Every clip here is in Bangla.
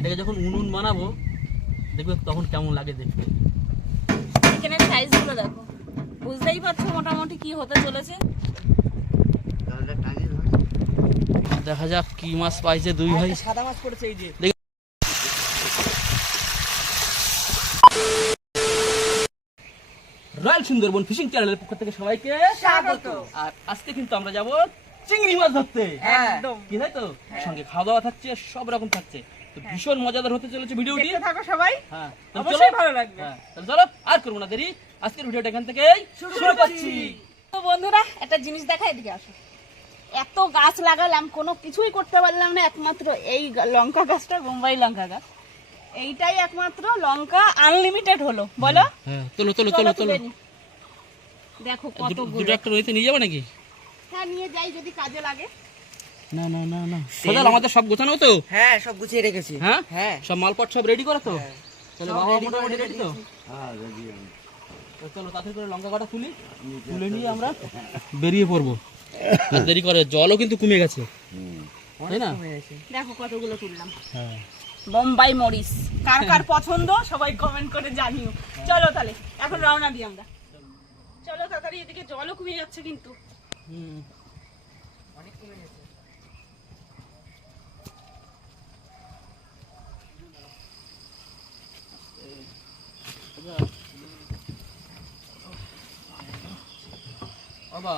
এটাকে যখন উনুন বানাবো দেখবে তখন কেমন লাগে দেখতে। চিকেনের সাইজগুলো দেখো, বুঝতেই পারছো মোটামুটি কি হতে চলেছে। দেখা যাক কি মাছ পাইছে দুই ভাই। সাদা মাছ পড়েছে এই যে। রয়্যাল সুন্দরবন ফিশিং চ্যানেলের পক্ষ থেকে সবাইকে স্বাগত। আর আজকে কিন্তু আমরা যাব চিংড়ি মাছ ধরতে। একদম। কি তাই তো, সঙ্গে খাওয়া দাওয়া থাকছে, সব রকম থাকছে, তো ভীষণ মজাদার হতে চলেছে ভিডিওটি। দেখতে থাকো সবাই, হ্যাঁ তাহলে অবশ্যই চলো। ভালো লাগবে। হ্যাঁ তাহলে চলো আর করবো না দেরি, আজকের ভিডিওটা এখান থেকেই শুরু করছি। তো বন্ধুরা একটা জিনিস দেখা, এদিকে আসো। এত গাছ লাগালাম কোনো কিছুই করতে পারলাম না, একমাত্র এই লঙ্কা গাছটা, বোম্বাই লঙ্কা গাছ, এইটাই একমাত্র লঙ্কা আনলিমিটেড হলো। বলো হ্যাঁ চলো চলো চলো চলো। দেখো দুটো কতগুলো। একটা রয়েছে, নিয়ে যাবে নাকি? হ্যাঁ নিয়ে যাই যদি কাজে লাগে। না না না না, সোজাল আমাদের সব গোছানো তো? হ্যাঁ সব গুছিয়ে রেখেছি। হ্যাঁ হ্যাঁ সব মালপট সব রেডি করো তো? তাহলে সব বাবা ready মোটামুটি করে রেডি তো? হ্যাঁ রেডি। তো চলো তাড়াতাড়ি করে লঙ্কা কাটা তুলে নিয়ে আমরা বেরিয়ে পড়বো। আর দেরি করে, জলও কিন্তু কমে গেছে তাই না? দেখো কতগুলো তুললাম। হ্যাঁ বোম্বাই মরিচ কার কার পছন্দ সবাই কমেন্ট করে জানিও। চলো তাহলে এখন রওনা দিই আমরা। চলো তাড়াতাড়ি, এদিকে জলও কমে যাচ্ছে কিন্তু। অনেক কমে গেছে। বাবা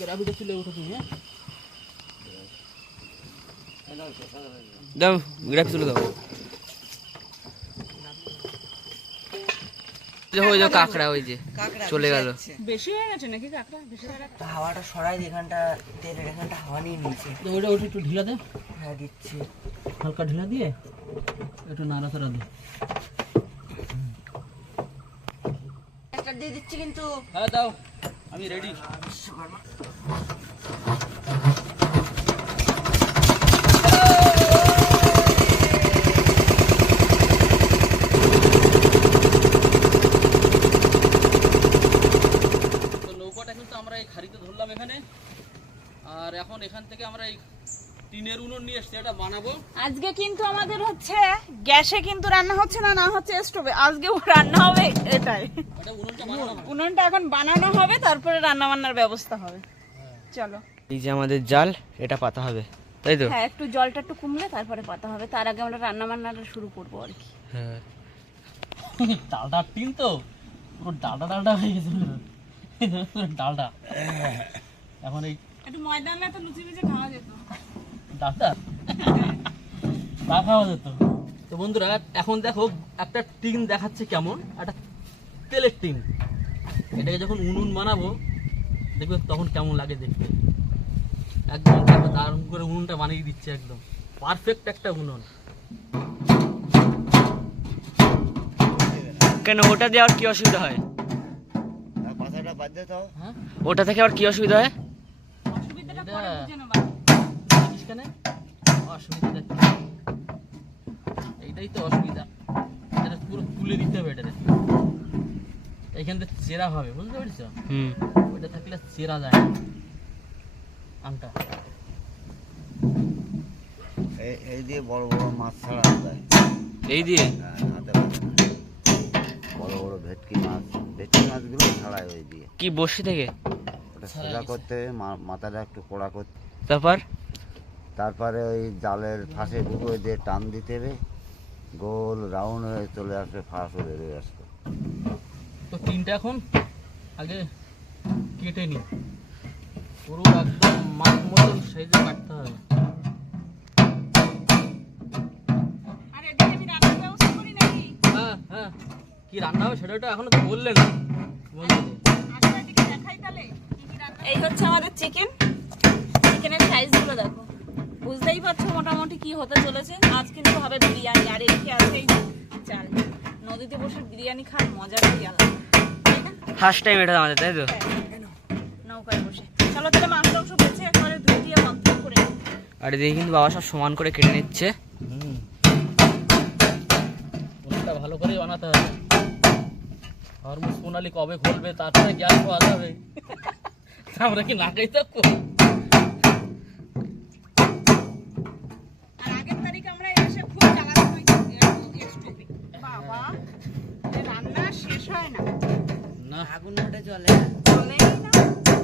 গ্রাভিটা তুলে উঠো তুমি। হ্যাঁ দাও গ্রাফ তুলে দাও। ওই যে কাঁকড়া, ওই যে কাঁকড়া চলে গেল। বেশি হয়ে গেছে নাকি কাঁকড়া? বেশি হয়ে গেছে। তো হাওয়াটা সরাই দিয়ে এখানটা, তেলের এখানটা হাওয়া নিয়ে নিয়েছে। ওটা ওটা একটু ঢিলা দে, হ্যাঁ দিচ্ছি। হালকা ঢিলা দিয়ে একটু নাড়াচাড়া দে। একটা দিয়ে দিচ্ছি কিন্তু। হ্যাঁ দাও, আমি রেডি। আমরা এই খাড়িতে ধরলাম এখানে, আর এখন এখান থেকে আমরা এই টিনের উনুন নিয়ে এসছি, এটা বানাবো। আজকে কিন্তু আমাদের হচ্ছে গ্যাসে কিন্তু রান্না হচ্ছে না, না হচ্ছে স্টোভে। আজকে রান্না হবে এটাই। এটা উনুনটা বানানো হবে। উনুনটা এখন বানানো হবে, তারপরে রান্না বান্নার ব্যবস্থা হবে। চলো। এই যে আমাদের জাল, এটা পাতা হবে তাই তো? হ্যাঁ একটু জলটা একটু কমলে তারপরে পাতা হবে, তার আগে আমরা রান্না বান্নাটা শুরু করবো আর কি। হ্যাঁ ডালটা টিন তো পুরো ডালটা ডালটা হয়ে গেছে পুরো। ডালটা এখন এই একটু ময়দা না তো লুচি লুচি খাওয়া যেত। ডালটা তা খাওয়া যেত। তো বন্ধুরা এখন দেখো একটা টিন দেখাচ্ছে কেমন, একটা তেলের টিন। এটাকে যখন উনুন বানাবো দেখবে তখন কেমন লাগে দেখতে। একদম দেখো দারুণ করে উনুনটা বানিয়ে দিচ্ছে, একদম পারফেক্ট একটা উনুন। কেন ওটা দিয়ে আর কি অসুবিধা হয়? হ্যাঁ ওটা থেকে আর কি অসুবিধা হয়? অসুবিধাটা এটা- পরে বুঝে নেবা। দেখিস কেন অসুবিধা দেখছিস? এইটাই তো অসুবিধা, এটা পুরো তুলে দিতে হবে। এটাতে এইখান থেকে চেরা হবে, বুঝতে পারছ? হুম ওইটা থাকলে চেরা যায় না আংটা। এই দিয়ে বড় বড় মাছ ছাড়া যায়। এই দিয়ে হাতে পারে না। বড় বড় ভেটকি মাছগুলো ছাড়ায় ওই দিয়ে। কি বসি থেকে? ওটা সোজা করতে হবে, মাথাটা একটু কড়া করতে, তারপর তারপরে ওই জালের ফাঁসে ঢুকিয়ে দিয়ে টান দিতে হবে, গোল রাউন্ড হয়ে চলে আসবে, ফাঁস হয়ে বেরিয়ে আসবে। তো তিনটা এখন আগে কেটে নি, পুরো একদম মাছ মতন সাইজে কাটতে হবে। আর এদিকে আমি রান্নার ব্যবস্থা করি নাকি? হ্যাঁ হ্যাঁ, কি রান্না হবে সেটা তো এখনো তো বললে না বন্ধুদের। আচ্ছা এদিকে দেখাই তাহলে কি কি রান্না। এই হচ্ছে আমাদের চিকেন। চিকেনের সাইজগুলো দেখো, বুঝতেই পারছো মোটামুটি কি হতে চলেছে। আজ কিন্তু হবে বিরিয়ানি, আর এদিকে আছে এই চাল। নদীতে বসে বিরিয়ানি খাওয়ার মজাটাই আলাদা, তাই না? ফার্স্ট টাইম এটা আমাদের, তাই তো? নৌকায় বসে। চলো তাহলে মাছ মাংস বেছে একবারে ধুয়ে দিয়ে কমপ্লিট করে নিই। আর এদিকে কিন্তু বাবা সব সমান করে কেটে নিচ্ছে। উনুনটা ভালো করে বানাতে হবে। হরমুজ প্রণালী কবে খুলবে, তারপরে গ্যাস পাওয়া যাবে। আমরা কি না খাই থাকবো? আর আগের তারিখ আমরা এসে খুব বাবা, এ রান্না শেষ হয় না, না আগুন মোটে চলে চলেই না।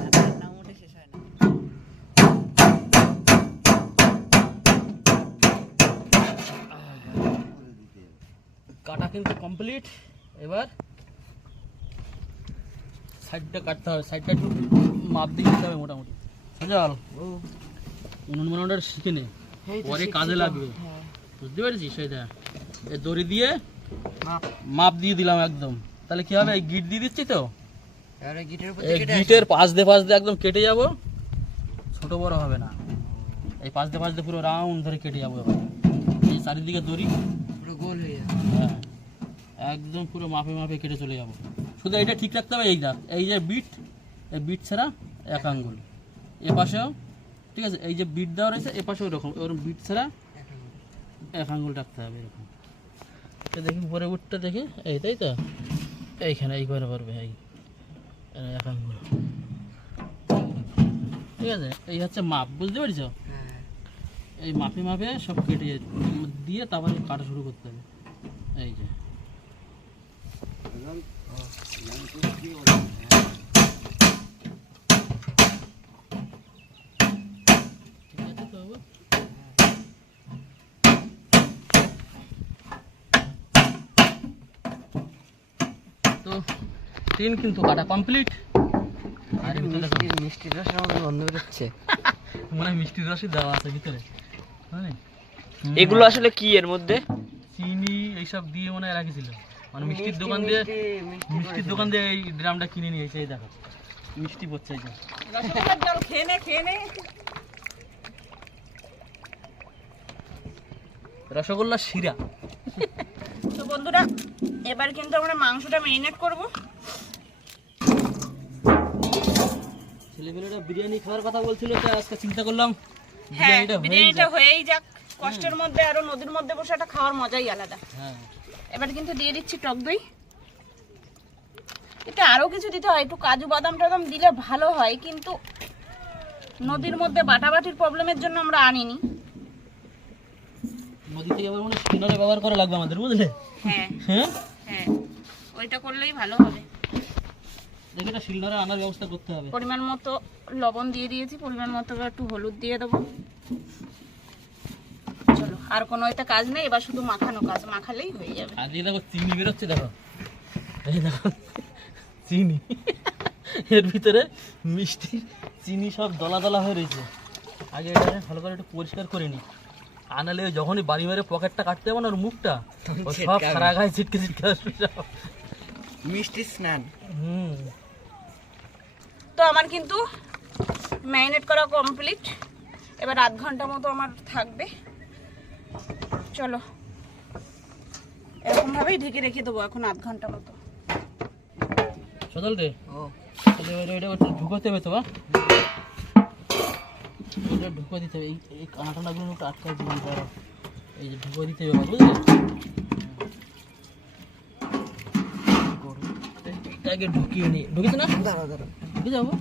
আর রান্না মোটে শেষ হয় না। কাটা কিন্তু কমপ্লিট। এবার সাইডটা কাটতে হবে, সাইডটা একটু মাপ দিয়ে দিতে হবে মোটামুটি। সজল উনুন বানানোটা শিখে নে, পরে কাজে লাগবে, বুঝতে পেরেছিস? সেটা এই দড়ি দিয়ে মাপ দিয়ে দিলাম একদম, তাহলে কি হবে? এই গিট দিয়ে দিচ্ছি তো, এবারে গিটের উপর এই কেটে গিটের পাশ দিয়ে একদম কেটে যাব, ছোট বড় হবে না। এই পাশ দিয়ে পুরো রাউন্ড ধরে কেটে যাবো। এবার এই চারিদিকে দড়ি পুরো গোল হয়ে যাবে। হ্যাঁ, একদম পুরো মাপে মাপে কেটে চলে যাব। শুধু এইটা ঠিক রাখতে হবে, এই দেখ এই যে বিট, এই বিট ছাড়া এক আঙ্গুল, এ পাশেও ঠিক আছে, এই যে বিট দেওয়া রয়েছে এ পাশেও এরকম বিট ছাড়া এক আঙ্গুল রাখতে হবে এরকম। তো দেখি উপরে উঠতে দেখি, এই তাই তো, এইখানে এই করে করবে, এই এক আঙ্গুল, ঠিক আছে? এই হচ্ছে মাপ, বুঝতে পেরেছ? হ্যাঁ এই মাপে মাপে সব কেটে দিয়ে তারপরে কাটা শুরু করতে হবে। এই যে ঠিক আছে তো বাবু? তো টিন কিন্তু কাটা কমপ্লিট। আর এর ভিতরে দেখো, মিষ্টি রসের মতো গন্ধ বেরোচ্ছে। মনে হয় মিষ্টির রসই দেওয়া আছে ভিতরে, হ্যাঁ? এগুলো আসলে কি এর মধ্যে? চিনি এইসব দিয়ে মনে হয় রাখিছিল, মানে মিষ্টির দোকান দিয়ে এই ড্রামটা কিনে নিয়েছে। এই দেখো মিষ্টি পড়ছে, এই যে রসগোল্লার জল খেয়ে নে, খেয়ে নে। রসগোল্লা শিরা। তো বন্ধুরা, এবার কিন্তু আমরা মাংসটা ম্যারিনেট করব। ছেলেপেলেরা বিরিয়ানি খাওয়ার কথা বলছিল, তাই আজকে চিন্তা করলাম হ্যাঁ, বিরিয়ানিটা হয়েই বিরিয়ানিটা যাক। হয়েই যাক। কষ্টের মধ্যে আরো নদীর মধ্যে বসে একটা খাওয়ার মজাই আলাদা। হ্যাঁ, এবার কিন্তু দিয়ে দিচ্ছি টক দই। এটা আরো কিছু দিতে হয়, একটু কাজু বাদাম টাদাম দিলে ভালো হয়, কিন্তু নদীর মধ্যে বাটাবাটির প্রবলেমের জন্য আমরা আনিনি। নদী থেকে আবার মানে স্পিনারে ব্যবহার করা লাগবে আমাদের, বুঝলে? হ্যাঁ হ্যাঁ, হ্যাঁ, ওইটা করলেই ভালো হবে। দেখে এটা শিলনোড়ে আনার ব্যবস্থা করতে হবে। পরিমাণ মতো লবণ দিয়ে দিয়েছি, পরিমাণ মতো একটু হলুদ দিয়ে দেবো। চলো, আর কোনো এতে কাজ নেই, এবার শুধু মাখানো কাজ, মাখালেই হয়ে যাবে। আর এই দেখো চিনি বেরোচ্ছে, দেখো এই দেখো চিনি, এর ভিতরে মিষ্টি চিনি সব দলা দলা হয়ে রয়েছে। আগে এটা ভালো করে একটু পরিষ্কার করে নি, আনালে ওই যখনই বাড়ি মেরে পকেটটা কাটতে হবে না ওর মুখটা, ও সব সারা গায়ে ছিটকে ছিটকে আসবে সব। মিষ্টি স্নান। হুম, তো আমার কিন্তু ম্যারিনেট করা কমপ্লিট। এবার আধ ঘন্টা মতো আমার থাকবে। চলো, এরকমভাবেই ঢেকে রেখে দেবো এখন আধ ঘন্টা মতো। সদল রে, ও এটা ঢুকোতে হবে তো, বা এটা ঢুকো দিতে হবে, এই কানা টানাগুলো একটু আটকায় দিবি, ধরো এই যে ঢুকো দিতে হবে, বুঝলি? আগে ঢুকিয়ে নি, ঢুকেছে না? দাঁড়া দাঁড়া, ঢুকে যাবো।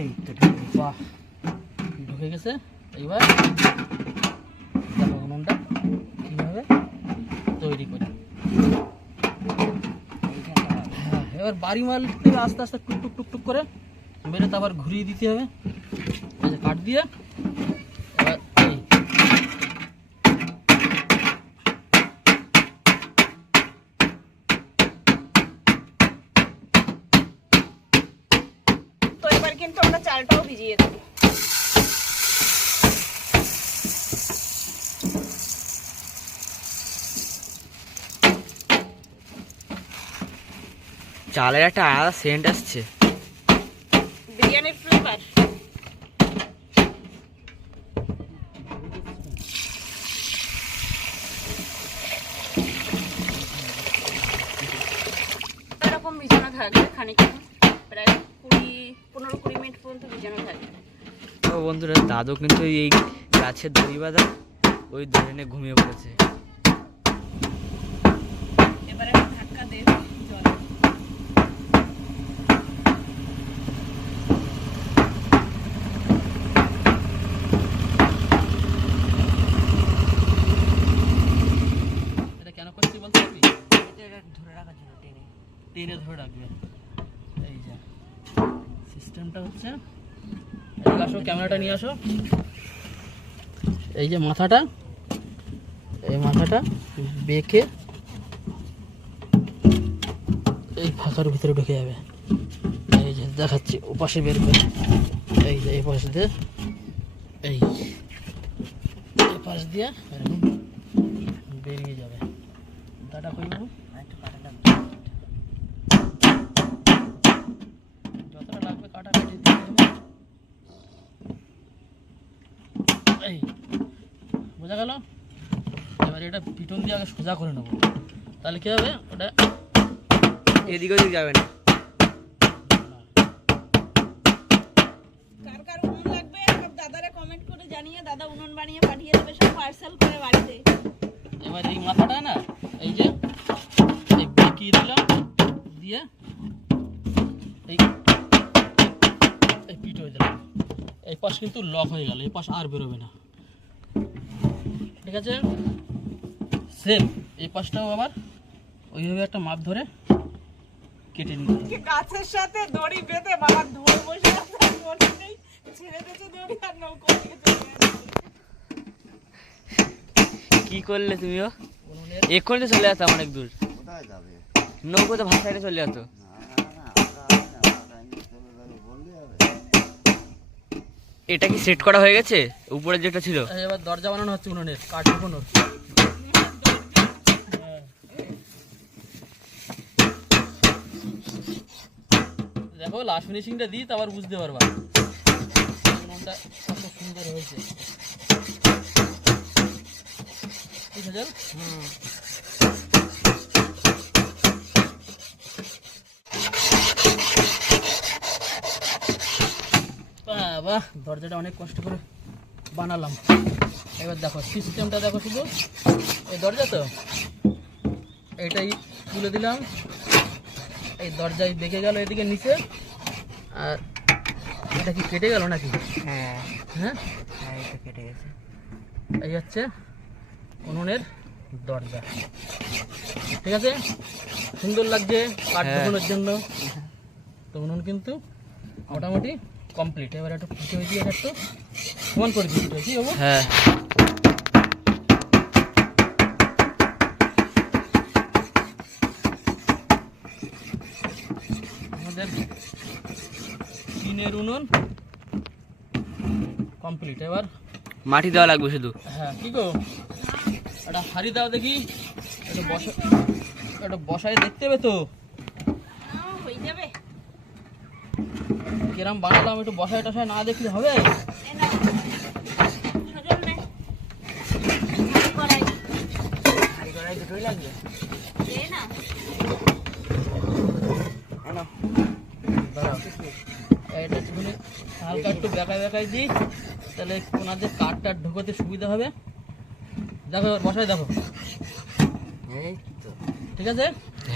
এই তো ঢুকে গেছে। বাহ, ঢুকে গেছে। এইবার দেখো উনুনটা কীভাবে তৈরি করি। হ্যাঁ, এবার বাড়ি মাল থেকে আস্তে আস্তে টুক টুক টুক টুক করে মেরে তারপর ঘুরিয়ে দিতে হবে, এই যে কাঠ দিয়ে। এবার এই তো এবার কিন্তু আমরা চালটাও ভিজিয়ে দেবো। চালের একটা আলাদা সেন্ট আসছে। বিরিয়ানির ফ্লেভার। এরকম ভিজানো থাকবে খানিকক্ষণ, প্রায় 15-20 মিনিট পর্যন্ত ভিজানো থাকবে। ও বন্ধুরা, দাদু কিন্তু এই গাছের দড়ি বাঁধা ওই ধরে নিয়ে ঘুমিয়ে পড়েছে। এবার একটা ধাক্কা দেবে জলে। এটা কেন করছি বলতে পারবি? এটা টেনে ধরে রাখবে। এই যে সিস্টেমটা হচ্ছে, এদিকে আসো, ক্যামেরাটা নিয়ে আসো। এই যে মাথাটা, এই মাথাটা বেঁকে এই ফাঁকার ভিতরে ঢুকে যাবে। এই যে দেখাচ্ছি, ওপাশে বের করে, এই যে এই পাশ দিয়ে, এই পাশ দিয়ে এরকম বেরিয়ে যাবে। দাটা কই বাবু, যতটা লাগবে কাটা কেটে দিয়ে দেবে। এই বোঝা গেল? এবার এটা পিটন দিয়ে আগে সোজা করে নেবো, তাহলে কি হবে, ওটা এদিকে ওদিকে যাবে না। কার কার উনুন লাগবে সব দাদারে কমেন্ট করে জানিয়ে, দাদা উনুন বানিয়ে পাঠিয়ে দেবে সব পার্সেল করে বাড়িতে। এবার এই মাথাটা না, এই যে এই বেঁকিয়ে দিলাম, দিয়ে এই পিট হয়ে দিলাম। এই পাশ কিন্তু লক হয়ে গেল, এই পাশ আর বেরোবে না। ঠিক আছে, সেম এই পাশটাও আবার ওইভাবে একটা মাপ ধরে কেটে নিতে হবে। গাছের সাথে দড়ি বেঁধে বাবা ধরে বসে আছে, দড়ি নেই, ছেড়ে দিয়েছে দড়ি আর নৌকো থেকে চলে গেছে। কি করলে তুমিও? উনুনের এক্ষুনি তো চলে যেতাম অনেক দূর, কোথায় যাবে? নৌকোতে ভাসাইতে চলে যেত। না চলে যাবে বললে হবে। এটা কি সেট করা হয়ে গেছে উপরে যেটা ছিল? এবার দরজা বানানো হচ্ছে উনুনের, কাঠ ঢোকানোর। হ্যাঁ। দেখো লাস্ট ফিনিশিংটা দিই, তারপর বুঝতে পারবা উনুনটা কত সুন্দর হয়েছে। ঠিক আছে, বাহ, দরজাটা অনেক কষ্ট করে বানালাম। এবার দেখো সিস্টেমটা দেখো, শুধু এই দরজা তো এটাই তুলে দিলাম, এই দরজায় দেখে গেল এদিকে নিচে, আর এটা কি কেটে গেল নাকি? হ্যাঁ হ্যাঁ, হ্যাঁ এটা কেটে গেছে। এই হচ্ছে উনুনের দরজা। ঠিক আছে, সুন্দর লাগছে কাঠ হ্যাঁ। ঢোকানোর জন্য। তো উনুন কিন্তু মোটামুটি কমপ্লিট। এবার একটু ফুটে হয়ে দিয়ে একটু সমান করে দিতে কি বাবু? হ্যাঁ, আমাদের টিনের উনুন কমপ্লিট। এবার মাটি দেওয়া লাগবে শুধু। হ্যাঁ, কি গো, একটা হাঁড়ি দাও দেখি, একটা বসায় দেখতে হবে তো হয়ে যাবে। কিরম বানালাম, একটু বসায় টসায় না দেখলে হবে? এই নাও, সজল নে, কড়াই হাঁড়ি কড়াই দুটোই লাগবে। দে না। এনো দাঁড়াও, এটা একটুখানি হালকা একটু বেঁকায় বেঁকায় দিই, তাহলে ওনাদের কাঠটা ঢোকাতে সুবিধা হবে। দেখো এবার বসায় দেখো, এই তো ঠিক আছে?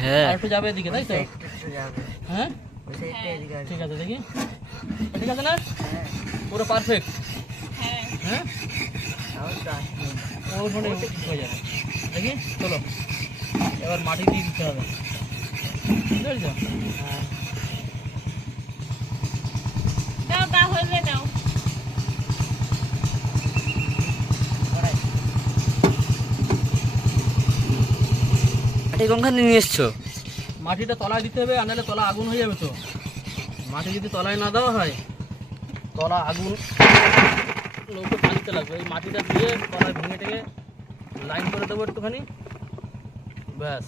হ্যাঁ, আর একটু যাবে এদিকে, তাই তো? একটু একটু যাবে, হ্যাঁ, ওই সাইডটা এদিকে আসবে। ঠিক আছে, দেখি ঠিক আছে না, হ্যাঁ পুরো পারফেক্ট। হ্যাঁ, হ্যাঁ, তাও তো আসবে। ওখানে হয়ে যাবে। দেখি চলো, এবার মাটি দিয়ে দিতে হবে, বুঝতে পেরেছো? হ্যাঁ দাও দাও, হয়ে দাও। কড়াই মাটি কোনখান থেকে নিয়ে এসছো? মাটিটা তলায় দিতে হবে, আর নাহলে তলা আগুন হয়ে যাবে তো। মাটি যদি তলায় না দেওয়া হয়, তলা আগুন নৌকো টানতে লাগবে। এই মাটিটা দিয়ে তলায় ভেঙে টেঙে লাইন করে দেবো একটুখানি, ব্যাস।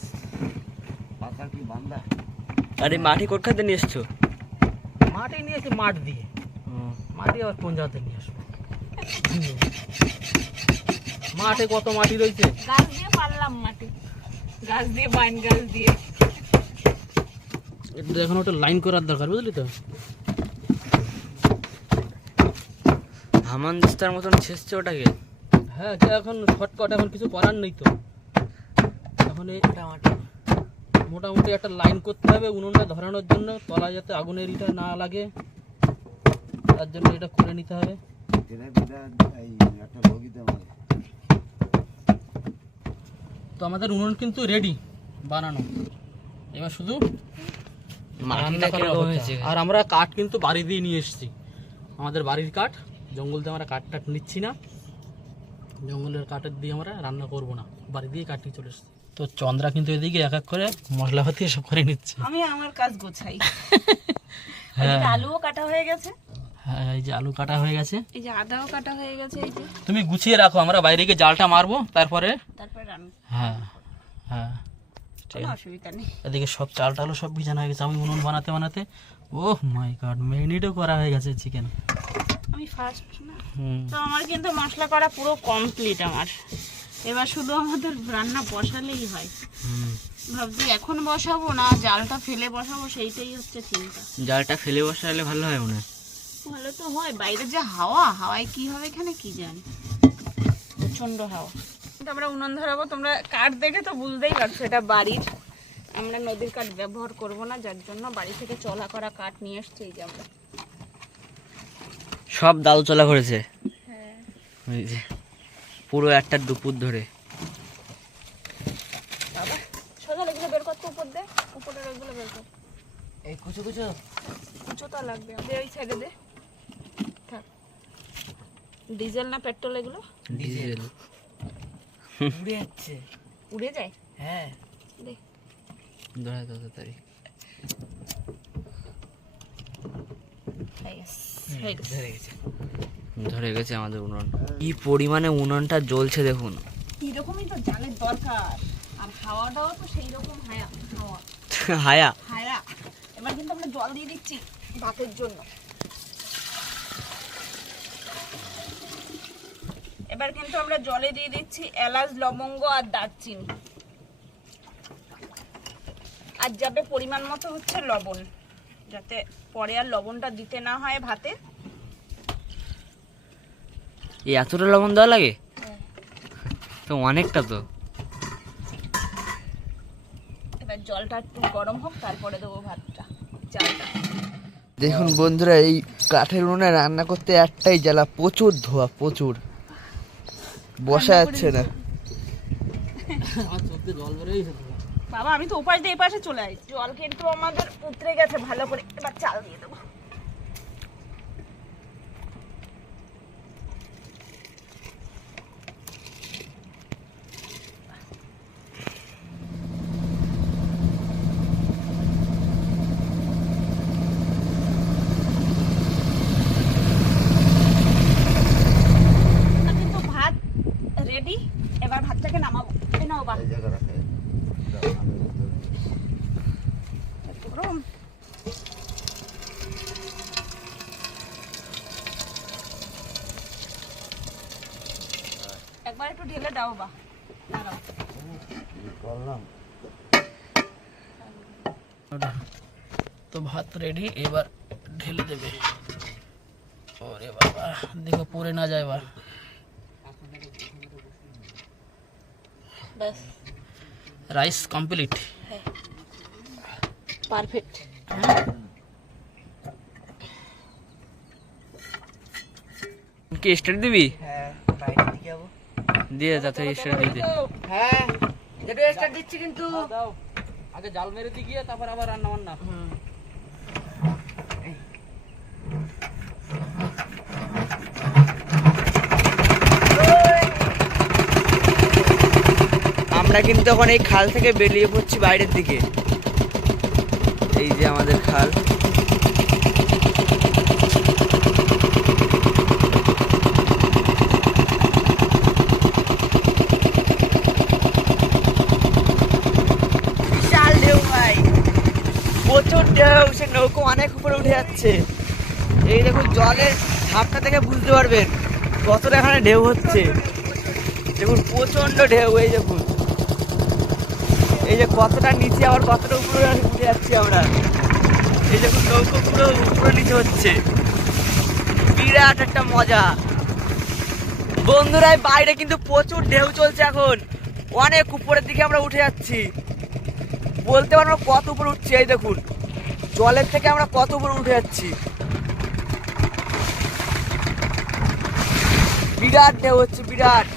পাতা কি বান্ধা? আরে মাটি কোনখান থেকে নিয়ে এসছো? মাটি নিয়েছি মাঠ দিয়ে, মাটি আবার কোন জায়গাতে নিয়ে আসবো? মাঠে কত মাটি রয়েছে। গাছ দিয়ে পারলাম মাটি, গাছ দিয়ে বাইন গাছ দিয়ে। একটু এখন ওটা লাইন করার দরকার, বুঝলি তো? হামান দিস্তার মতন ছেঁচছে ওটাকে। হ্যাঁ, এখন শর্টকাট, এখন কিছু করার নেই তো। এখন এই মোটামুটি একটা লাইন করতে হবে উনুনটা ধরানোর জন্য, তলায় যাতে আগুনের ইটা না লাগে, তার জন্য এটা করে নিতে হবে। এই একটা বগিতে মারে। তো আমাদের উনুন কিন্তু রেডি বানানো। এবার শুধু মাটিটা রান্না করার কিরকম অপেক্ষা। হয়েছে? আর আমরা কাঠ কিন্তু বাড়ি দিয়ে নিয়ে এসেছি, আমাদের বাড়ির কাঠ, জঙ্গলতে আমরা কাঠ টাঠ নিচ্ছি না, জঙ্গলের কাঠের দিয়ে আমরা রান্না করব না, বাড়ি দিয়ে কাঠ নিয়ে চলে এসেছি। তো চন্দ্রা কিন্তু এদিকে এক এক করে মশলাপাতি সব করে নিচ্ছে। আমি আমার কাজ গোছাই। হ্যাঁ। ওইদিকে আলুও কাটা হয়ে গেছে, হ্যাঁ, এই যে আলু কাটা হয়ে গেছে, এই যে আদাও কাটা হয়ে গেছে, এই যে তুমি গুছিয়ে রাখো, আমরা বাইরে গিয়ে জালটা মারবো, তারপরে তারপরে রান্না, হ্যাঁ হ্যাঁ ঠিক কোনো আছে। অসুবিধা নেই। এদিকে সব চাল টালও সব ভিজানো হয়ে গেছে, আমি উনুন বানাতে বানাতে ওহ মাই গড মেরিনেটও করা হয়ে গেছে চিকেন। আমি ফার্স্ট না, হুম, তো আমার কিন্তু মশলা করা পুরো কমপ্লিট আমার। এবার শুধু আমাদের রান্না বসালেই হয়। হুম। ভাবছি এখন বসাবো না জালটা ফেলে বসাবো, সেইটাই হচ্ছে চিন্তা। জালটা ফেলে বসালে ভালো হয় মনে হয়। ভালো তো হয়, বাইরে যে হাওয়া, হাওয়ায় কি হবে এখানে কি জানি, প্রচন্ড হাওয়া। কিন্তু আমরা উনুন ধরাবো, তোমরা কাঠ দেখে তো বুঝতেই পারছো এটা বাড়ির, আমরা নদীর কাঠ ব্যবহার করব না, যার জন্য বাড়ি থেকে চলা করা কাঠ নিয়ে এসছি। এই যে আমরা সব দাদু চলা করেছে, হ্যাঁ ওই যে পুরো একটা দুপুর ধরে। বাবা সোজা এগুলো বের করতে, উপর দে, উপরের ওইগুলো বের কর, এই কুচো কুচো উঁচুটা লাগবে, দে ওই সাইডে দে, থাক। ডিজেল না পেট্রোল এগুলো? ডিজেল। উড়ে যাচ্ছে। উড়ে যায়, হ্যাঁ দে। ধরে তাড়াতাড়ি হয়ে গেছে, হয়ে গেছে। ধরে গেছে। ধরে গেছে আমাদের উনুন। কি পরিমাণে উনুনটা জ্বলছে দেখুন। এরকমই তো জালের দরকার, আর হাওয়াটাও তো সেই রকম হাওয়া হায়া হায়া। এবার কিন্তু আমরা জল দিয়ে দিচ্ছি ভাতের জন্য। এবার কিন্তু আমরা জলে দিয়ে দিচ্ছি এলাচ, লবঙ্গ আর দারচিনি, আর যাবে পরিমাণ মতো হচ্ছে লবণ, যাতে পরে আর লবণটা দিতে না হয় ভাতে। এই এতটা লবণ দেওয়া লাগে তো? অনেকটা তো। এবার জলটা একটু গরম হোক, তারপরে দেবো ভাতটা, চালটা। দেখুন বন্ধুরা, এই কাঠের উনুনে রান্না করতে একটাই জ্বালা, প্রচুর ধোয়া, প্রচুর বসা যাচ্ছে না। আমার চোখ দিয়ে জল বেরোয় বাবা আমি তো ওপাশ দিয়ে এপাশে চলে আসি, জল কিন্তু আমাদের উতরে গেছে ভালো করে। এবার চাল দিয়ে দেবো। কিন্তু ভাত রেডি, এবার ভাতটাকে নামাবো। এই নাও বা এই জায়গা রাখে দাও, আমি ধরে নিচ্ছি। একটু গরম। একবার একটু ঢেলে দাও বা, দাঁড়াও। কি করলাম? তো ভাত রেডি, এবার ঢেলে দেবে। ওরে বাবা দেখো পড়ে না যায় এবার। ব্যাস রাইস কমপ্লিট। পারফেক্ট। কি স্টার্ট দিবি? হ্যাঁ বাইরে দিকে যাবো। দিয়ে তাড়াতাড়ি স্টার্ট দিয়ে দে। হ্যাঁ যেটা স্টার্ট দিচ্ছি কিন্তু। দাও আগে জাল মেরে দিয়ে গিয়ে তারপর আবার রান্না বান্না। আমরা কিন্তু এখন এই খাল থেকে বেরিয়ে পড়ছি বাইরের দিকে। এই যে আমাদের খাল। বিশাল ঢেউ ভাই, প্রচুর ঢেউ, সে নৌকো অনেক উপরে উঠে যাচ্ছে। এই দেখুন জলের ঝাপটা থেকে বুঝতে পারবেন কতটা এখানে ঢেউ হচ্ছে। দেখুন প্রচন্ড ঢেউ, এই দেখুন, এই যে কতটা নিচে আবার কতটা উপরে উঠে যাচ্ছি আমরা। এই দেখুন নৌকো পুরো উপরে নিচে হচ্ছে, বিরাট একটা মজা। বন্ধুরা বাইরে কিন্তু প্রচুর ঢেউ চলছে এখন, অনেক উপরের দিকে আমরা উঠে যাচ্ছি। বলতে পারবো কত উপরে উঠছি, এই দেখুন জলের থেকে আমরা কত উপরে উঠে যাচ্ছি। বিরাট ঢেউ হচ্ছে, বিরাট।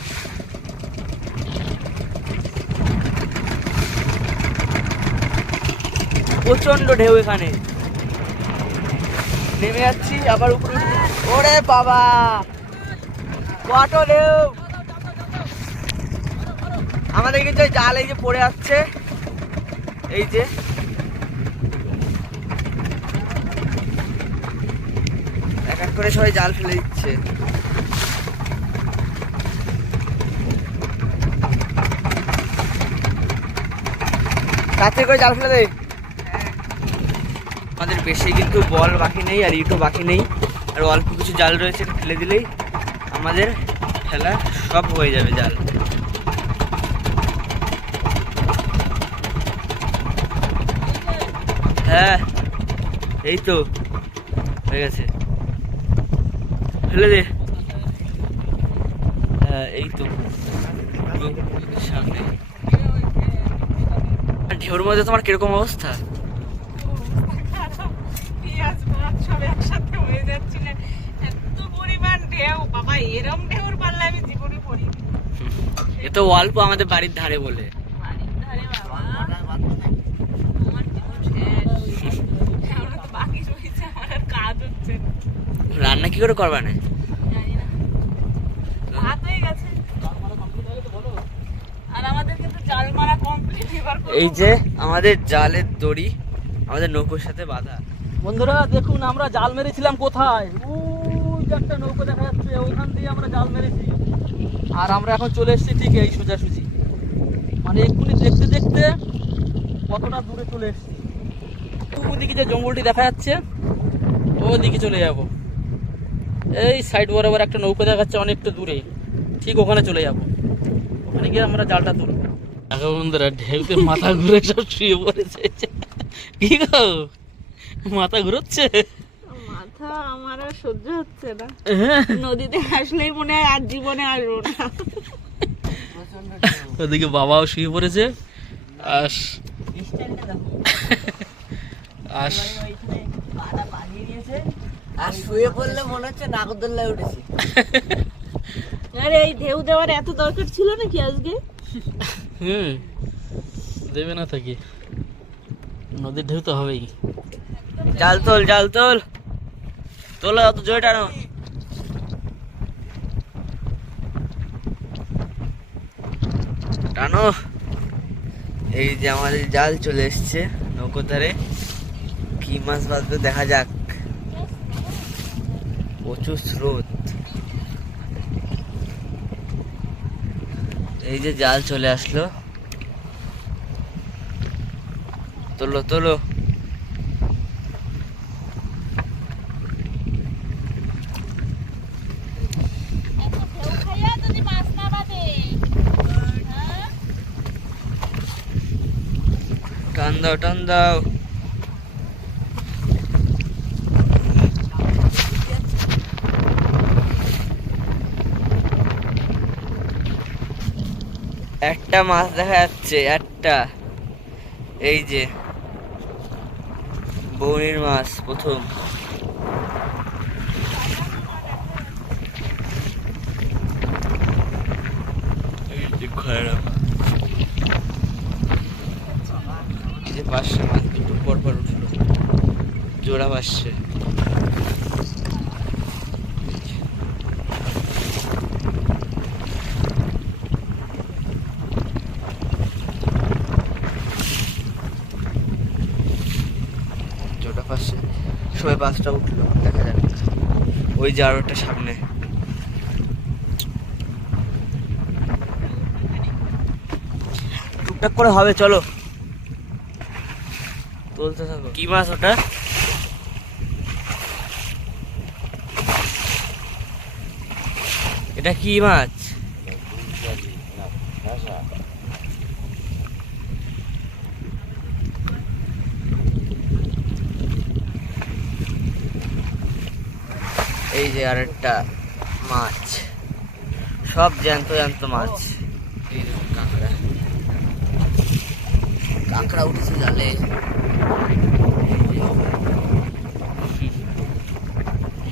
প্রচন্ড ঢেউ এখানে। নেমে যাচ্ছি আবার উপরে উঠে- ওরে বাবা কত ঢেউ! আমাদের কিন্তু এই জাল এই যে পড়ে যাচ্ছে, এই যে এক এক করে সবাই জাল ফেলে দিচ্ছে। তাতে করে জাল ফেলে দে। আমাদের বেশি কিন্তু বল বাকি নেই আর ইটও বাকি নেই, আর অল্প কিছু জাল রয়েছে, ফেলে দিলেই আমাদের খেলা সব হয়ে যাবে জাল। হ্যাঁ এই তো হয়ে গেছে, ফেলে দে। হ্যাঁ এই তো পুরো সামনে। আর ঢেউর মধ্যে তোমার কিরকম অবস্থা? পেঁয়াজ মাছ সব একসাথে হয়ে যাচ্ছিল, এত পরিমাণ ঢেউ বাবা, এরম ঢেউর পাল্লা আমি জীবনে পড়িনি। এ তো অল্প আমাদের বাড়ির ধারে বলে। বাড়ির ধারে বাবা, আমার জীবন শেষ। এখনো তো বাকি রয়েছে, আমার আর কাজ হচ্ছে না। রান্না কি করে করবা না? জানি না, ভাত হয়ে গেছে আর আমাদের কিন্তু জাল মারা কমপ্লিট। এবার করবো এই যে আমাদের জালের দড়ি আমাদের নৌকোর সাথে বাঁধা। বন্ধুরা দেখুন আমরা জাল মেরেছিলাম কোথায়, ওই যে একটা নৌকো দেখা যাচ্ছে, ওখান দিয়ে আমরা জাল মেরেছি। আর আমরা এখন চলে এসেছি ঠিক এই সোজাসুজি, মানে এক্ষুনি দেখতে দেখতে কতটা দূরে চলে এসেছি। ওদিকে যে জঙ্গলটি দেখা যাচ্ছে ওদিকে চলে যাব। এই সাইড বরাবর একটা নৌকো দেখা যাচ্ছে অনেকটা দূরে, ঠিক ওখানে চলে যাব। ওখানে গিয়ে আমরা জালটা তুলবো। দেখো বন্ধুরা ঢেউতে মাথা ঘুরে সব শুয়ে পড়েছে। কি গো মাথা ঘুরোচ্ছে? মাথা আমার আর সহ্য হচ্ছে না, হ্যাঁ নদীতে আসলেই মনে হয় আর জীবনে আসবো না। ওদিকে বাবাও শুয়ে পড়েছে। আস আস আর শুয়ে পড়লে মনে হচ্ছে নাগরদোল্লায় উঠেছি। আরে এই ঢেউ দেওয়ার এত দরকার ছিল নাকি আজকে? হুম দেবে না থাকি, নদীর ঢেউ তো হবেই। জাল তোল, জাল তোল, তোলো অত জোরে টানো। টানো। এই যে আমাদের জাল চলে এসছে নৌকোর ধারে। কি মাছ বাঁধবে দেখা যাক। প্রচুর স্রোত। এই যে জাল চলে আসলো, তোলো তোলো। টান দাও, টান দাও। একটা মাছ দেখা যাচ্ছে, একটা। এই যে বৌনির মাছ প্রথম। এই যে খয়রা। এই যে পাশে মাছ দুটো পর পর উঠলো, জোড়া ভাসছে। জোড়া ভাসছে, সবাই বাসটা উঠলো, দেখা যাক। ওই যে আরো একটা সামনে। টুকটাক করে হবে, চলো তুলতে থাকো। কি মাছ ওটা? এটা কি মাছ? এই যে আরেকটা মাছ, সব জ্যান্ত জ্যান্ত মাছ। এই দেখুন কাঁকড়া, কাঁকড়া উঠেছে জালে।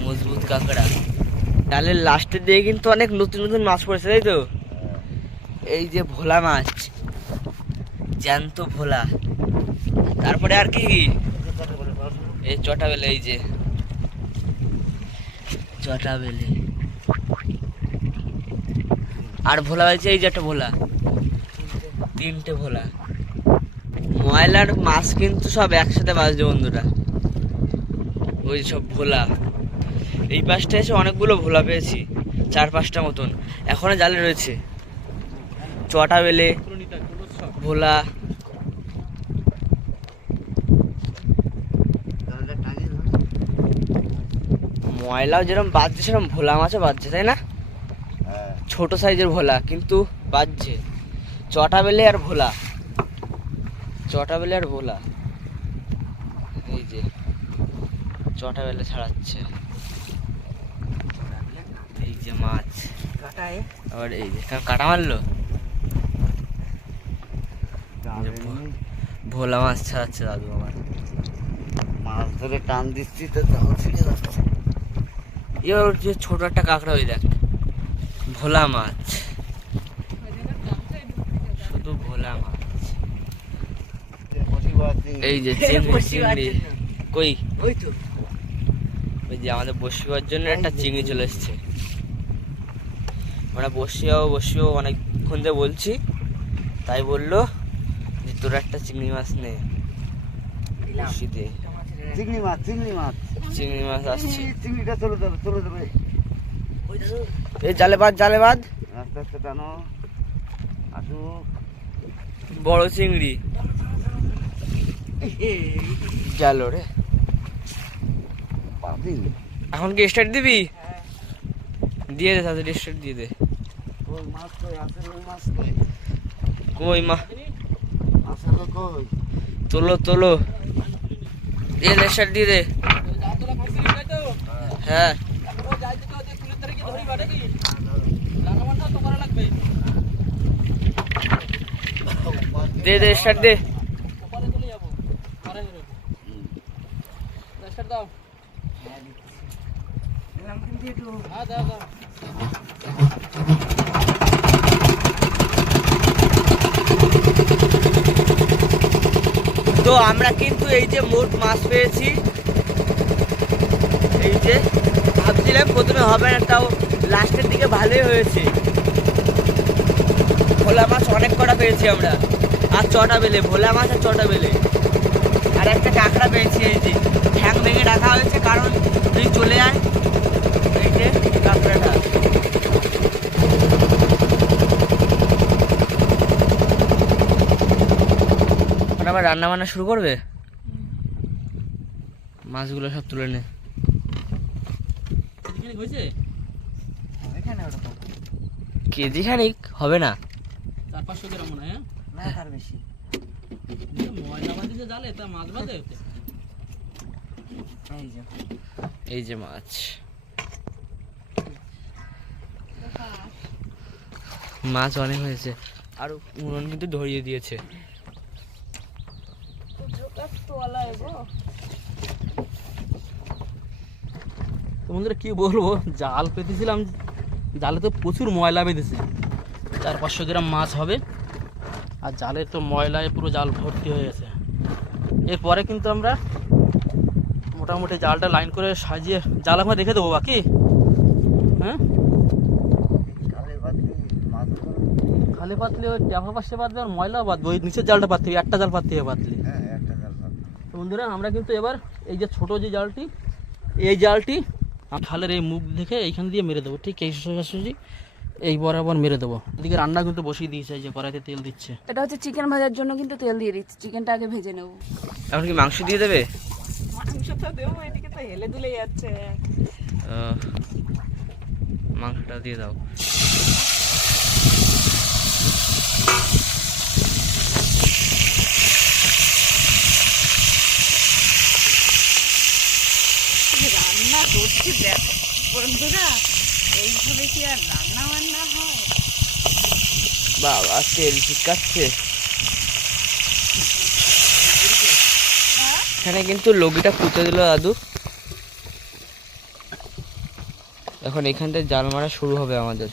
মজবুত কাঁকড়া। জালের লাস্টের দিকে কিন্তু অনেক নতুন নতুন মাছ পড়েছে, তাই তো? এই যে ভোলা মাছ, জ্যান্ত ভোলা। তারপরে আর কি এই চটা বেলে, এই যে চটা বেলে আর ভোলা হয়েছে, এই যে একটা ভোলা, 3টে ভোলা। ময়লার মাছ কিন্তু সব একসাথে বাজছে বন্ধুরা, ওই সব ভোলা। এই পাশটা এসে অনেকগুলো ভোলা পেয়েছি, 4-5টা মতন এখনো জালে রয়েছে। চটা বেলে, ভোলা, ময়লাও যেরকম বাজছে সেরকম ভোলা মাছও বাজছে, তাই না? হ্যাঁ ছোট সাইজের ভোলা কিন্তু বাজছে। চটা বেলে আর ভোলা, চটা বেলে আর ভোলা, এই যে চটা বেলে ছাড়াচ্ছে। এই যে মাছ কাটায় আবার, এই যে কাটা মারলো, ভোলা মাছ ছাড়াচ্ছে দাদু আমার। মাছ ধরে টান দিচ্ছি তো জাল ছিঁড়ে যাচ্ছে। এবার যে ছোট একটা কাঁকড়া, ওই দেখ ভোলা মাছ, শুধু ভোলা মাছ। এই যে চিংড়ি, চিংড়ি কই, ওই তো ওই যে আমাদের বসিবার জন্য একটা চিংড়ি চলে এসছে। আমরা বসিও অনেকক্ষণ ধরে বলছি, তাই বললো যে তোরা একটা চিংড়ি মাছ নে, বসি দে। চিংড়ি মাছ, চিংড়ি মাছ, চিংড়ি মাছ আসছে, চিংড়িটা চলে যাবে, চলে যাবে। ওই দাদু এই জালে বাদ, জালে বাদ, আস্তে আস্তে টানো, আসুক। বড় চিংড়ি গেল রে। পাবি এখন কি স্টার্ট দিবি? দিয়ে দে তাড়াতাড়ি, স্টার্ট দিয়ে দে। কই মাছ, কই আছে? ওই মাছ কই? কই মা, আছে তো কই? তোলো দিয়ে দে, স্টার্ট দিয়ে দে। হ্যাঁ দে স্টার্ট দে। তো আমরা কিন্তু এই যে মোট মাছ পেয়েছি, এই যে ভাবছিলাম প্রথমে হবে না, তাও লাস্টের দিকে ভালোই হয়েছে। ভোলা মাছ অনেক কটা পেয়েছি আমরা, আর চটা বেলে, ভোলা মাছ আর চটা বেলে, আর একটা কাঁকড়া পেয়েছি। এই যে ঠ্যাং ভেঙে রাখা হয়েছে, কারণ তুই চলে আয়। এই যে কাঁকড়াটা, আবার রান্না বান্না শুরু করবে। মাছগুলো সব তুলে নে। হয়েছে এখানে ওরকম কেজি খানিক হবে না, 400-500 গ্রাম মনে হয়। না, তার বেশি। ময়লা বাঁধি যে জালে, তা মাছ বাঁধে ওতে। এই যে এই যে মাছ, মাছ অনেক হয়েছে, আর উনুন কিন্তু ধরিয়ে দিয়েছে। তো বন্ধুরা কি বলবো, জাল পেতেছিলাম, জালে তো প্রচুর ময়লা বেঁধেছে। 400-500 গ্রাম মাছ হবে, আর জালে তো ময়লায় পুরো জাল ভর্তি হয়ে গেছে। এরপরে কিন্তু আমরা মোটামুটি জালটা লাইন করে সাজিয়ে জাল আমরা রেখে দেবো বাকি। হ্যাঁ, কালে বাদলি মাছ ধরো। খালি পাতলে ওই ডাফা পাশে বাঁধবে, আর ময়লা বাঁধবে, ওই নিচের জালটা পাততে হবে, একটা জাল পাততে হবে পাতলে। হ্যাঁ একটা জাল পাতলি। তো বন্ধুরা আমরা কিন্তু এবার এই যে ছোট যে জালটি, এই জালটি খালের এই মুখ দেখে এইখান দিয়ে মেরে দেবো, ঠিক এই সোজাসুজি এই বরাবর মেরে দেবো। এদিকে রান্না কিন্তু বসিয়ে দিয়েছে, এই যে কড়াইতে তেল দিচ্ছে। এটা হচ্ছে চিকেন ভাজার জন্য কিন্তু তেল দিয়ে দিচ্ছি, চিকেনটা আগে ভেজে নেবো। এখন কি মাংস দিয়ে দেবে? মাংস তো দেবো, এদিকে তো হেলে দুলে যাচ্ছে। মাংসটা দিয়ে দাও। রান্না করছি দেখো বন্ধুরা, এইভাবে কি আর রান্না বান্না হয়? বাবা তেল চিটকাচ্ছে। এখানে কিন্তু লগিটা পুঁতে দিল দাদু। এখন এখানটায় জাল মারা শুরু হবে আমাদের,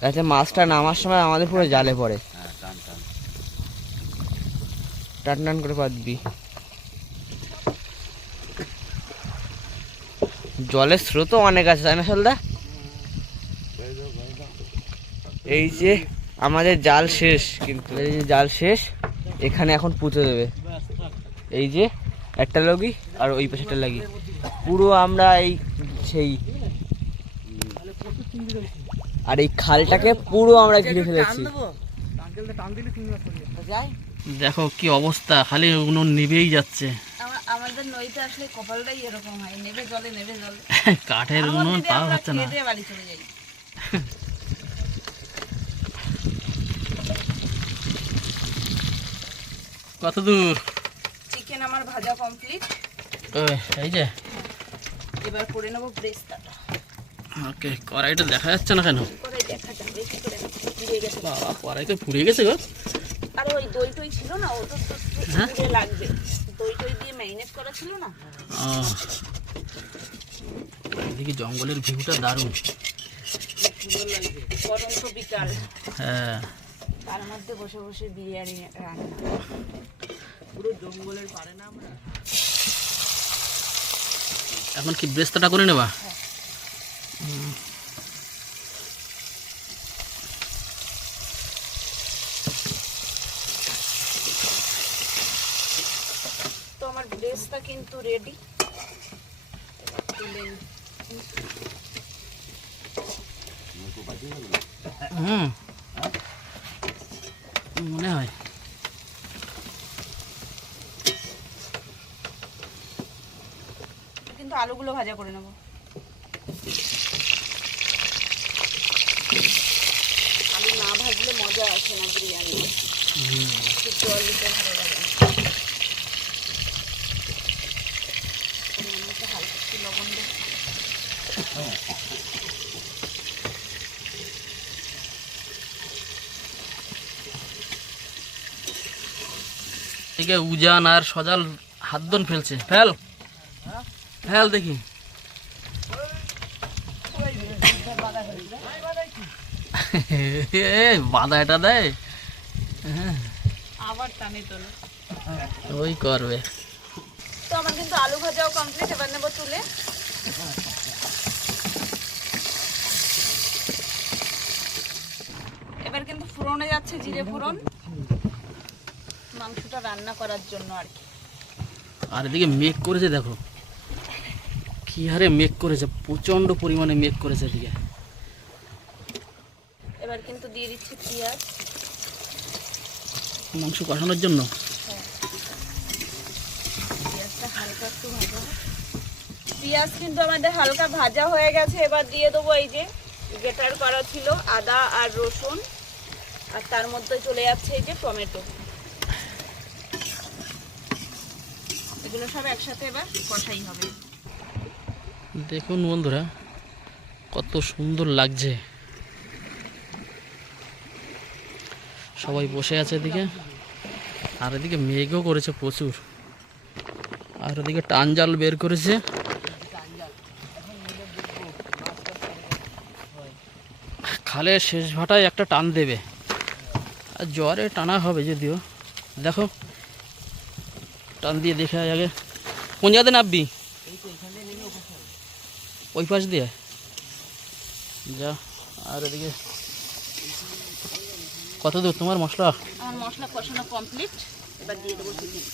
যাতে মাছটা নামার সময় আমাদের পুরো জালে পড়ে। হ্যাঁ টান টান। টান টান করে পাতবি। জলের স্রোতও অনেক আছে, তাই না সলদা? এই যে আমাদের জাল শেষ, কিন্তু এই যে জাল শেষ, এখানে এখন পুঁতে দেবে। এই যে একটা লগি আর ওই পাশে একটা লাগি, পুরো আমরা এই সেই আর এই খালটাকে পুরো আমরা ঘিরে ফেলেছি। দেখো কি অবস্থা, খালি উনুন নিভেই যাচ্ছে। আমাদের নইতে আসলে কপালটাই এরকম হয়, নেবে জলে নেবে জলে। কাঠের উনুন তাও হচ্ছে না। খেয়ে বাড়ি চলে যাই। কত দূর? চিকেন আমার ভাজা কমপ্লিট, এই যে এবার করে নেবো ব্রেস্তাটা। ওকে, কড়াইটা দেখা যাচ্ছে না কেন? করে দেখা যাবে কি করে পুড়ে গেছে। বাবা, কড়াই তো পুড়ে গেছে গো। আর ওই দই টই ছিল না, ও তো হ্যাঁ? পুড়ে লাগবে। দই টই দিয়ে ম্যারিনেট করা ছিল না। এদিকে জঙ্গলের ভিউটা দারুণ। গরম তো বিকাল, হ্যাঁ, তার মধ্যে বসে বসে বিরিয়ানি রান্না। পুরো জঙ্গলের পারে না আমরা। এখন কি ব্রেস্তাটা করে নেবা? তো আমার ব্রেস্তা কিন্তু রেডি। হুম, মনে হয়। কিন্তু আলুগুলো ভাজা করে নেবো। আলু না ভাজলে মজা আসে না বিরিয়ানি, একটু জল দিতে ভালো লাগে। হালকা একটু লবণ দেব। এদিকে উজান আর সজাল হাত দন ফেলছে। ফেল ফেল দেখি। বাধা এটা দেয়, আবার টানে তোলে। ওই করবে। তো আমার কিন্তু আলু ভাজাও কমপ্লিট, এবার নেবো তুলে। এবার কিন্তু ফোড়নে যাচ্ছে জিরে ফোড়ন, মাংসটা রান্না করার জন্য আর কি। আর এদিকে মেঘ করেছে, দেখো কি হারে মেঘ করেছে, প্রচন্ড পরিমাণে মেঘ করেছে এদিকে। এবার কিন্তু দিয়ে দিচ্ছি পেঁয়াজ। মাংস কষানোর জন্য। পেঁয়াজটা হালকা একটু ভাজা হোক। পেঁয়াজ কিন্তু আমাদের হালকা ভাজা হয়ে গেছে, এবার দিয়ে দেবো এই যে গ্রেটার করা ছিল আদা আর রসুন, আর তার মধ্যে চলে যাচ্ছে এই যে টমেটো। এগুলো সব একসাথে এবার কষাই হবে। দেখুন বন্ধুরা, কত সুন্দর লাগছে। সবাই বসে আছে এদিকে, আর এদিকে মেঘও করেছে প্রচুর, আর এদিকে টান জাল বের করেছে। খালের শেষ ভাটায় একটা টান দেবে, আর জ্বরে টানা হবে যদিও। দেখো টান দিয়ে দেখে আগে কোন জায়গাতে নামবি, ওই পাশ দিয়ে যা। আর এদিকে কত দূর তোমার মশলা? আমার মশলা কষানো কমপ্লিট, এবার দিয়ে দেবো চিকেন।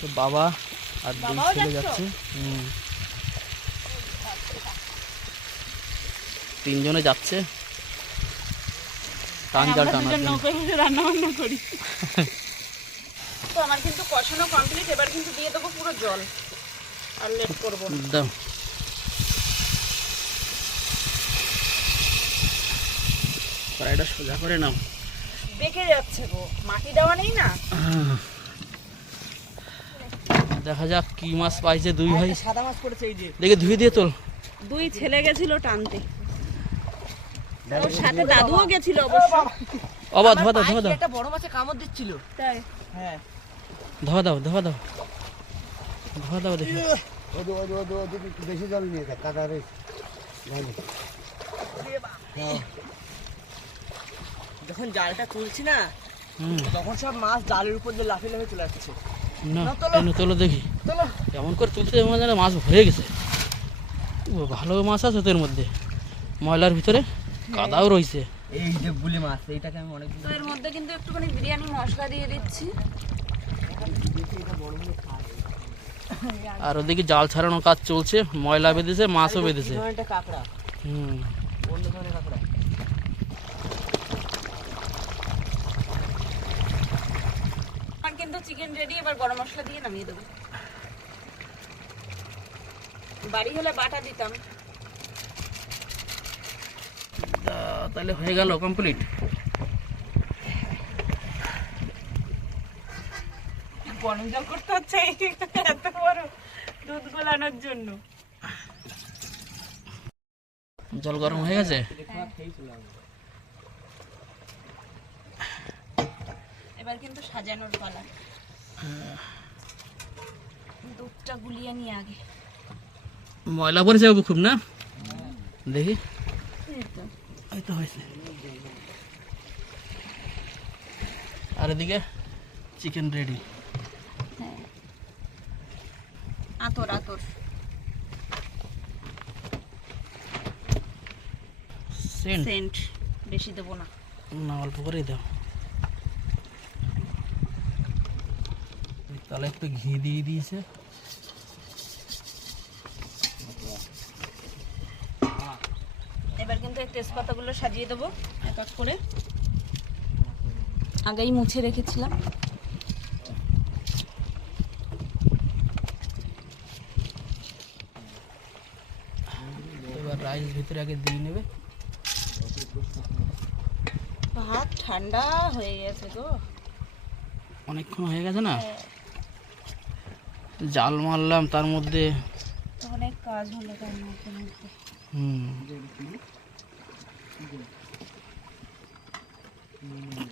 তো বাবা আর দুই বাবাও ছেলে যাচ্ছ? যাচ্ছে। তিনজনে যাচ্ছে টান জাল টানার জন্য। রান্না বান্না করি। তো আমার কিন্তু কষানো কমপ্লিট, এবার কিন্তু দিয়ে দেবো পুরো জল, আর লেট করবো। দাও কড়াইটা সোজা করে নাও। বেঁকে যাচ্ছে গো, মাটি দেওয়া নেই না। দেখা যাক কি মাছ পাইছে দুই ভাই। সাদা মাছ পড়েছে এই যে, দেখে ধুয়ে দিয়ে তোল। দুই ছেলে গেছিল টানতে, ওর সাথে দাদুও গেছিল অবশ্য। অবা ধোয়া দাও, ধোয়া দাও, একটা বড় মাছে কামড় দিচ্ছিল। তাই হ্যাঁ, ধোয়া দাও, ধোয়া দাও, ধোয়া দাও দেখি। একটু বেশি জল নিয়ে দেখ কাদারে যখন জালটা তুলছি না হুম তখন সব মাছ জালের উপর দিয়ে লাফিয়ে লাফিয়ে চলে আসছে। না না, তোলো। টেনে তোলো দেখি চলো কেমন করে তুলছে মনে যেন মাছ হয়ে গেছে। ও, ভালো মাছ আছে তোর মধ্যে, ময়লার ভিতরে কাদাও রয়েছে। এই যে বুলি মাছ, এইটাকে আমি অনেক তো এর মধ্যে কিন্তু একটুখানি বিরিয়ানি মশলা দিয়ে দিচ্ছি। আর ওদিকে জাল ছাড়ানো কাজ চলছে, ময়লা বেঁধেছে, মাছও বেঁধেছে। একটা কাঁকড়া, হুম অন্য ধরনের কাঁকড়া। আমার কিন্তু চিকেন রেডি, এবার গরম মশলা দিয়ে নামিয়ে দেবো। বাড়ি হলে বাটা দিতাম। তাহলে হয়ে গেল কমপ্লিট। গরম জল করতে হচ্ছে এত বড় দুধ গোলানোর জন্য। জল গরম হয়ে গেছে। এবার কিন্তু সাজানোর পালা। দুধটা গুলিয়ে নিয়ে আগে। ময়লা পড়েছে বাবু খুব, না দেখি এই তো হয়েছে। আর এদিকে চিকেন রেডি। আতর আতর সেন্ট সেন্ট বেশি দেবো না। না, অল্প করেই দাও। তাহলে একটু ঘি দিয়ে দিয়েছে। এবার কিন্তু এই তেজপাতাগুলো সাজিয়ে দেবো এক এক করে। আগেই মুছে রেখেছিলাম। এবার রাইস ভিতরে আগে দিয়ে নেবে। ভাত ঠান্ডা হয়ে গেছে গো। অনেকক্ষণ হয়ে গেছে না, জাল মারলাম তার মধ্যে। তো অনেক কাজ হলো তার মধ্যে মধ্যে।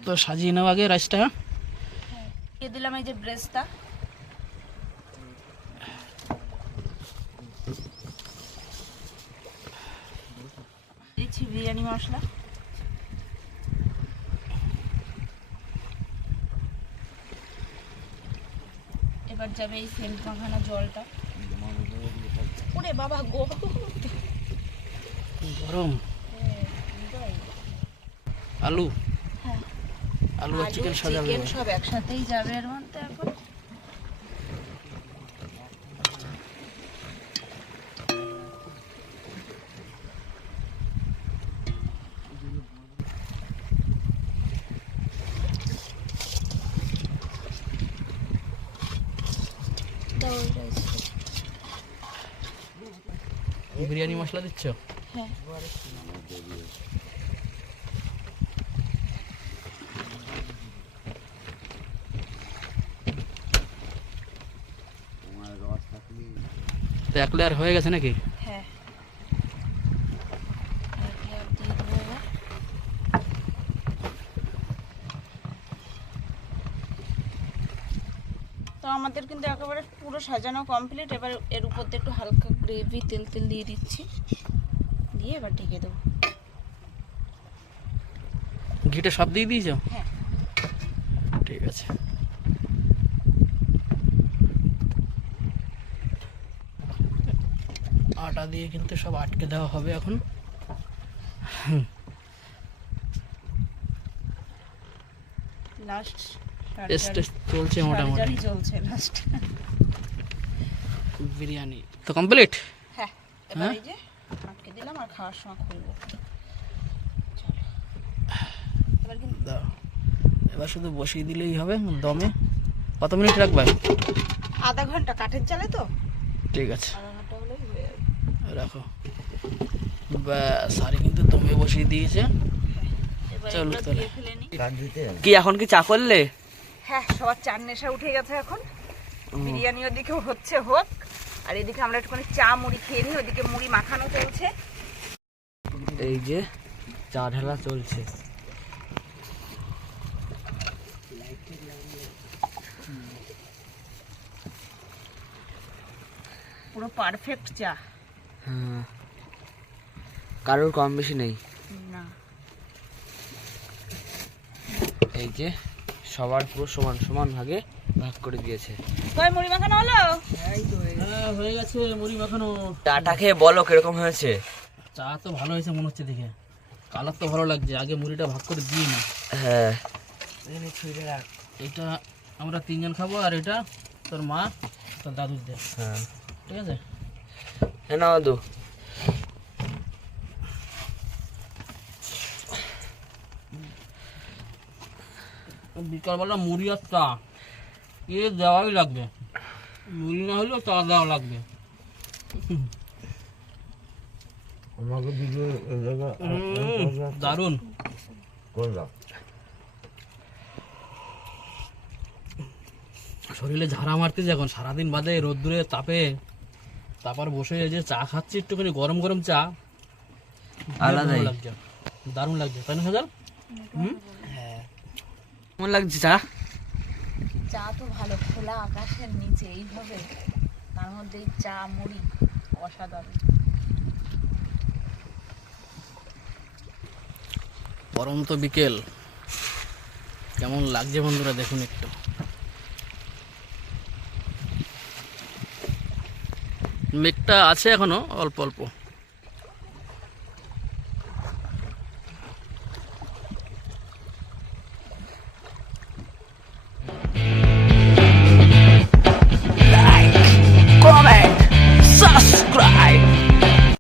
তো সাজিয়ে নাও আগে রাইসটা। দিয়ে দিলাম এই যে ব্রেস্তা। দিচ্ছি বিরিয়ানি মশলা। এবার যাবে এই সেন্ট মাখানো জলটা। ওরে বাবা গো, গরম আলু, হ্যাঁ আলু আর চিকেন সাজাবে। চিকেন সব একসাথেই যাবে এর মধ্যে এখন। বিরিয়ানি মশলা দিচ্ছ? হ্যাঁ তো এক লেয়ার হয়ে গেছে নাকি? হ্যাঁ এক layer দিয়ে দেবো এবার। তো আমাদের কিন্তু একেবারে পুরো সাজানো কমপ্লিট। এবার এর উপর দিয়ে একটু হালকা গ্রেভি তেল তেল দিয়ে দিচ্ছি, দিয়ে এবার ঢেকে দেবো। ঘিটা সব দিয়ে দিয়েছ? হ্যাঁ ঠিক আছে। আটা দিয়ে কিন্তু সব আটকে দেওয়া হবে এখন। লাস্ট টেস্ট চলছে মোটামুটি। চলছে লাস্ট। বিরিয়ানি তো কমপ্লিট। হ্যাঁ এবার এই যে আটকে দিলাম আর খাওয়ার সময় খুলবো। চলো এবার কিন্তু দাও, এবার শুধু বসিয়ে দিলেই হবে দমে। কত মিনিট রাখবে? আধা ঘন্টা, কাঠের জালে তো ঠিক আছে, আধা ঘন্টা হলেই হয়ে যাবে। রাখো। সারি কিন্তু দমে বসিয়ে দিয়েছে। এবার চলো, এগুলো তাহলে। দিয়ে ফেলে নিই। কি এখন কি চা করলে? হ্যাঁ সবার চার নেশা উঠে গেছে এখন। বিরিয়ানি ওদিকে হচ্ছে হোক, আর এদিকে আমরা একটুখানি চা মুড়ি খেয়ে নিই। ওদিকে মুড়ি মাখানো চলছে। এই যে চা ঢালা চলছে। পুরো পুরো পারফেক্ট চা। হ্যাঁ, কারোর কম বেশি নেই। না, এই যে সবার পুরো সমান সমান ভাগে ভাগ করে দিয়েছে। কই মুড়ি মাখানো হলো? হ্যাঁ হয়ে গেছে মুড়ি মাখানো। চাটা খেয়ে বলো কিরকম হয়েছে। চা তো ভালো হয়েছে মনে হচ্ছে দেখে, কালার তো ভালো লাগছে। আগে মুড়িটা ভাগ করে দিই না। হ্যাঁ, এটা আমরা 3 জন খাবো, আর এটা তোর মা তোর দাদুর দে। হ্যাঁ, ঠিক আছে। হ্যাঁ না দাদু, বিকালবেলা মুড়ি আর চা এ দেওয়াই লাগবে, মুড়ি না হলেও চা দেওয়া লাগবে। দারুন। শরীরে ঝাড়া মারতেছে এখন, সারাদিন বাদে রোদ্দুরে তাপে, তারপর বসে এই যে চা খাচ্ছি একটুখানি গরম গরম চা, আলাদাই লাগছে, দারুণ লাগছে, তাই না হাজার? কেমন লাগছে চা? চা তো ভালো, খোলা আকাশের নিচে এইভাবে, তার মধ্যে এই চা মুড়ি অসাধারণ। পরন্ত বিকেল কেমন লাগছে বন্ধুরা দেখুন একটু। মেঘটা আছে এখনো অল্প অল্প।